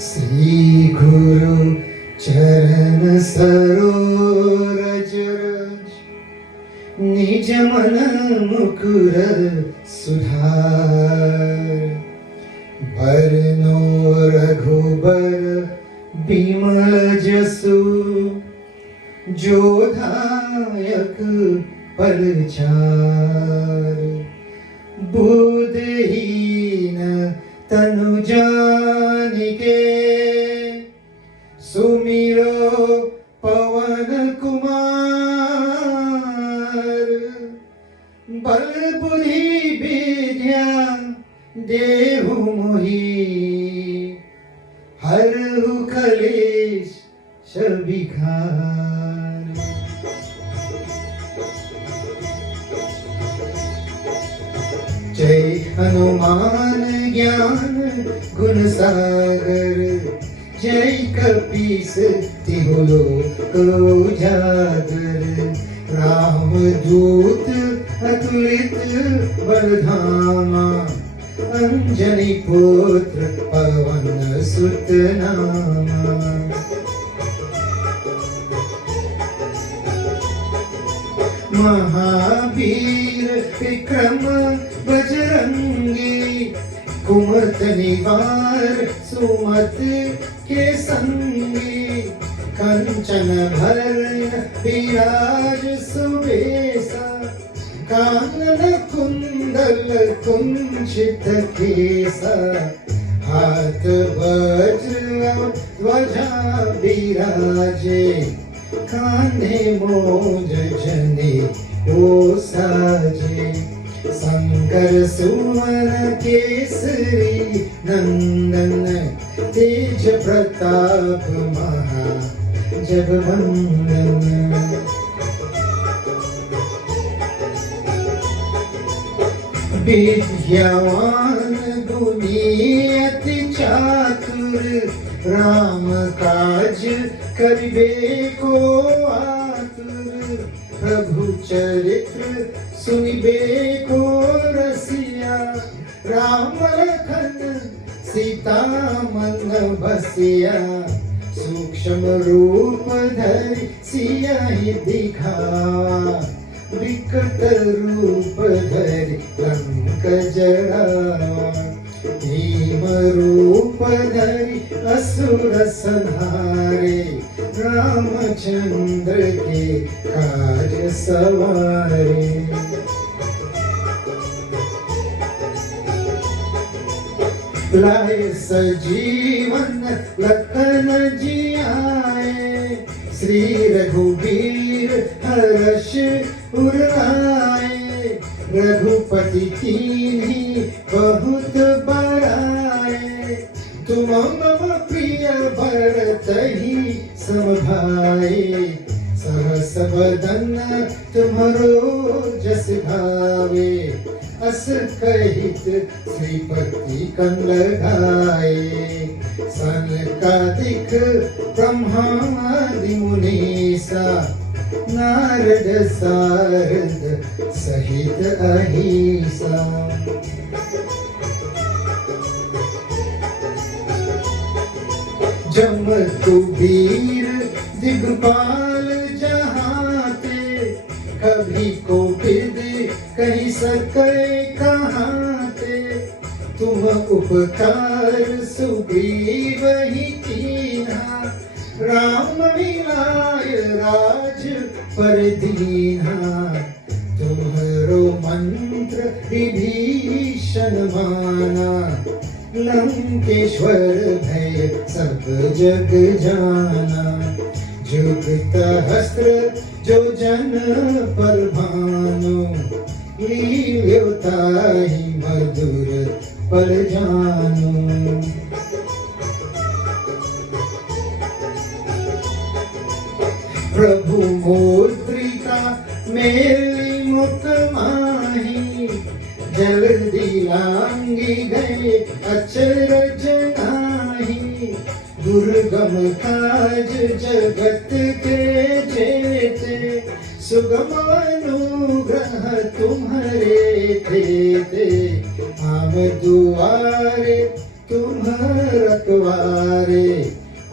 श्री गुरु चरण सरोज रज, निज मन मुकुर सुधार। बरनो रघुबर बिमल जसु, जो दायक पलचार। बुद्धहीन तनु जानिके, सुमिरो पवन कुमार। बल बुद्धि विद्या देहु मोहि, हरहु कलेश विखार। जय हनुमान ज्ञान गुण सागर, जय कपीस तिहु लोक उजागर। राम दूत अतुलित बल धामा, अंजनी पुत्र पवन सुत नामा। महावीर विक्रम बजरंगी, कुमत निवार सुमत के संगी। कंचन भरण विराज सुबेसा, कानन कुंडल कुंचित केसा। हाथ वज्र ध्वजा विराजे, कान्हे मोज जने ओ साजे। शंकर सुवन केसरी नंदन, तेज प्रताप महा जगवंदन। विद्यावान गुणी अति चातुर, राम काज करिबे को आतुर। प्रभु चरित्र सुनिबे को रसिया, राम लखन सीता मन बसिया। सूक्ष्म रूप धरि सियहि दिखावा, विकट रूप धरि लंक जरावा। भीम रूप धरि असुर संहारे, रामचंद्र के काज सवारे। लाए सजीवन लखन जियाए, श्री रघुवीर हर्ष उराए। रघुपति कीन्ही बहुत बड़ाए, तुम मम प्रिय भरतहि सम भाई। सहस बदन तुम्हरो जस भावे, अस कहित श्रीपति कंठ लगाए। सनकादिक ब्रह्मादि मुनीसा, नारद सारद सहित अहिसा। जम कुबीर दिगपाल जहाते, कभी कोविद कही सके कहाते। तुम उपकार सुग्रीव ही कीन्हा, राम मिलाय राज पर दीन्हा। तुम्हरो मंत्र विभीषण माना, लंकेश्वर भय सब जग जाना। जुग सहस्त्र जो जन पर भानु, लील्योताहि मधुर पल जानु। प्रभु मुद्रिका मेली मुख माही, जल्दी लांगी गए अचरज नाही। दुर्गम काज जगत के जेते, सुगम अनुग्रह तुम्हारे थे। आम दुआरे तुम रखवारे,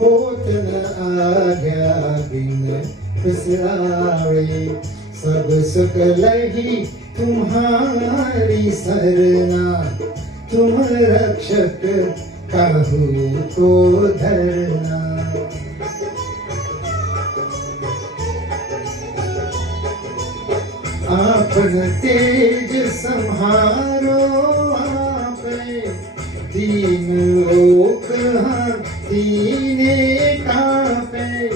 होत न आज्ञा बिन बिसरावे। सब सुख लही तुम्हारी सरना, तुम रक्षक काहू को धरना। आपन तेज संहारो आपे, दीन लोक दीने कापे।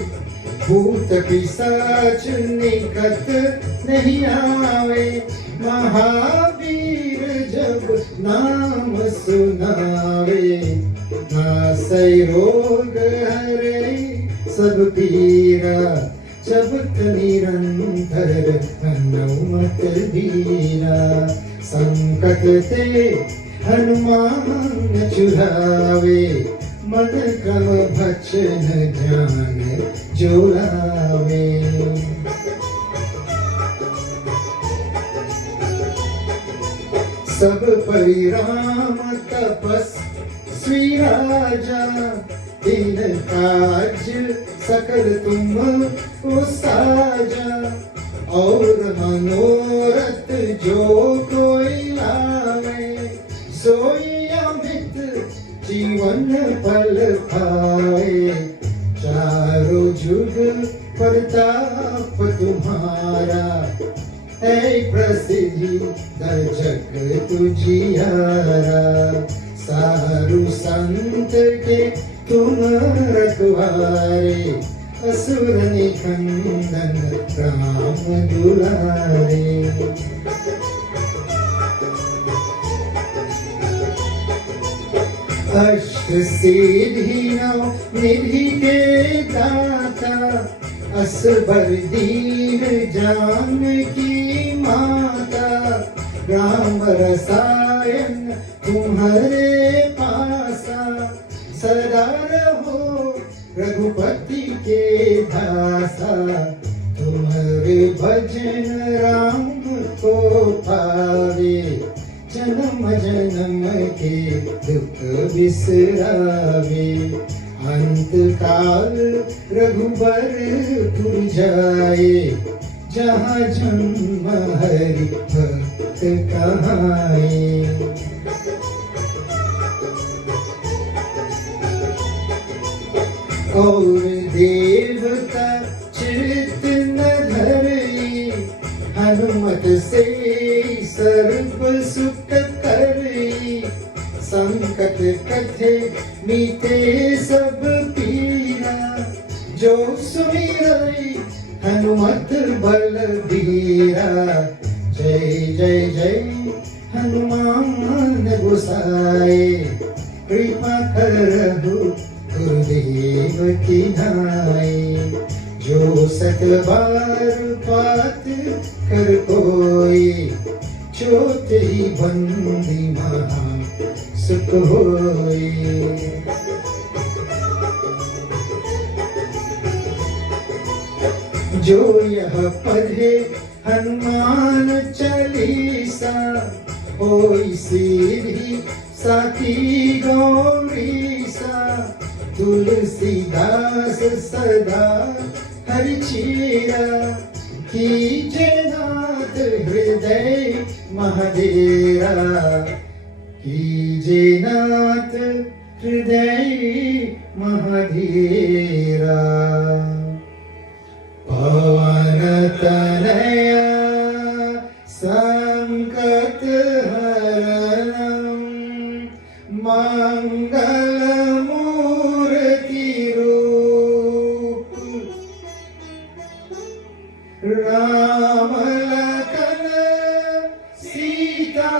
भूत पिशाच निकट नहीं आवे, महावीर जब नाम सुनावे। नासै रोग हरे सब पीरा, जपत निरंतर हनुमत धीरा। संकट ते हनुमान छुड़ावे, मन क्रम भजन ध्यान जोड़ावे। सब परिराम तपस्वी राजा, दिन काज सकल तुम साजा। और मनोरथ जो कोई लावे, सोई अमित जीवन फल पाए। चारों जुग प्रताप तुम्हारा, है प्रसिद्धि जग तुझियारा। सारु संत के तुम रखवारे, असुर निकंदन राम दुलारे। अष्ट सिद्धि नौ निधि के दाता, असबर दीन जानकी माता। राम रसायन तुम्हारे पासा, सदा रहो रघुपति के दासा। तुम्हारे भजन राम को पावे, जन्म जन्म के दुख बिसरावे। अंत काल रघुबर पुर जाए, जहाँ जन्म हरि भक्त कहाए। और देवता चित्त न धरई, हनुमत से सर्व सुख करई। संकट कथे मीते सब पीरा, जो सुमिरई हनुमत बलबीरा। जय जय जय हनुमान गोसाई, कृपा करहु गुरुदेव की नाई। जो सत बार पात कर कोई, चोट ही बंदी महा सुख होई। जो यह पढ़े हनुमान चालीसा, होई सीधी साथी गौरीसा। तुलसीदास सदा हरि चीरा, कीजे नाथ हृदय महादेरा। कीजे नाथ हृदय महाधीरा। पवन तनया संकट हरणं, मंगल मूर्ति रूप। राम लखन सीता